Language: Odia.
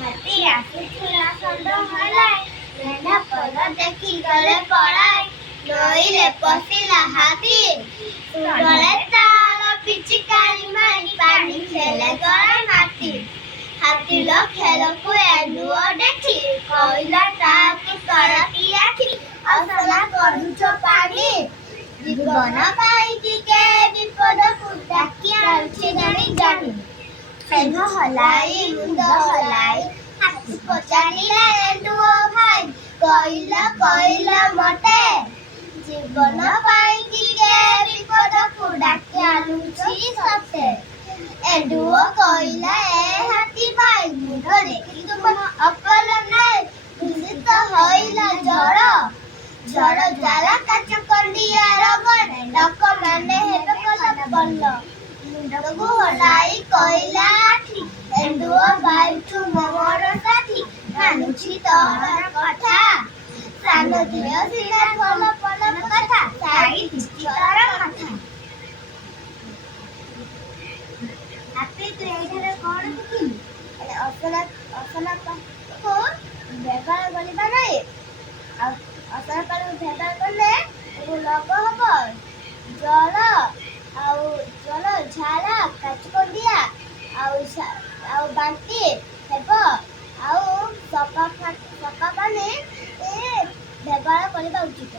ହାତୀ ଆସିଥିଲା ଷଣ୍ଢ ହଲାଇ, ମେଣ୍ଢା ପଲ ଦେଖି ଗଲେ ପଳାଇ। ନଈରେ ପଶିଲା ହାତୀ, ଶୁଣ୍ଢରେ ତାର ପିଚିକାରି ମାରି ପାଣି ଖେଳେ ଗଳା ମାଟି। ହାତୀର ଖେଳକୁ ଏଣ୍ଡୁଅ ଦେଖି, କହିଲା ତାକୁ ତରକି ଆଖି। ଅସନା କରୁଛ ପାଣି, ଜୀବନ ପାଇଁ ଟିକେ ବିପଦକୁ ଡାକି ଆଣୁଛି ଜାଣି ଜାଣି। ଠେଙ୍ଗ ହଲାଇ ମୁଣ୍ଡ ହଲାଇ ହାତୀ ପଚାରିଲା ଏଣ୍ଡୁଅ ଭାଇ, କହିଲ ମତେ, ଜୀବନ ପାଇଁ ଟିକେ ବିପଦକୁ ଡାକି ଆଣୁଛି ସତେ। ଏଣ୍ଡୁଅ କହିଲା ଏ ହାତୀ ଭାଇ, ମୁଣ୍ଡ ଦେଖି ତୁମ ଅକଲ ନାହିଁ। ଦୂଷିତ ହଇଲା ଜଳ, ଝଡ଼ ଜ୍ୱାଳା କାଚ କଣ୍ଡିଆ ରୋଗରେ ଲୋକମାନେ ହେବେ କଲ ପଲ। ମୁଣ୍ଡକୁ ହଲାଇ କହିଲା ଆଖି, ଏଣ୍ଡୁଅ ଭାଇ ତୁମ ମୋର ସାଥୀ। ମାନୁଛି ତୋର କଥା, ସାନ ଝିଅ ସିନା ଭଲ ପଲ କଥା, ସାଇ ଦିଶି ତୋର ମାଥା। ହାତୀ ତୁ ଏଇଠାରେ କଣ ଶିଖିଲୁ? ଅସନା ପାଖକୁ ବ୍ୟବହାର କରିବା ନାହିଁ। ଆଉ ଅସନା ପାଖକୁ ବ୍ୟବହାର କଲେ ରୋଗ ହବ। ଜଳ ଝାଡ଼ା କାଚିକଣ୍ଡିଆ ଆଉ ବାନ୍ତି ହେବ। ଆଉ ସଫା ପାଣି ବ୍ୟବହାର କରିବା ଉଚିତ।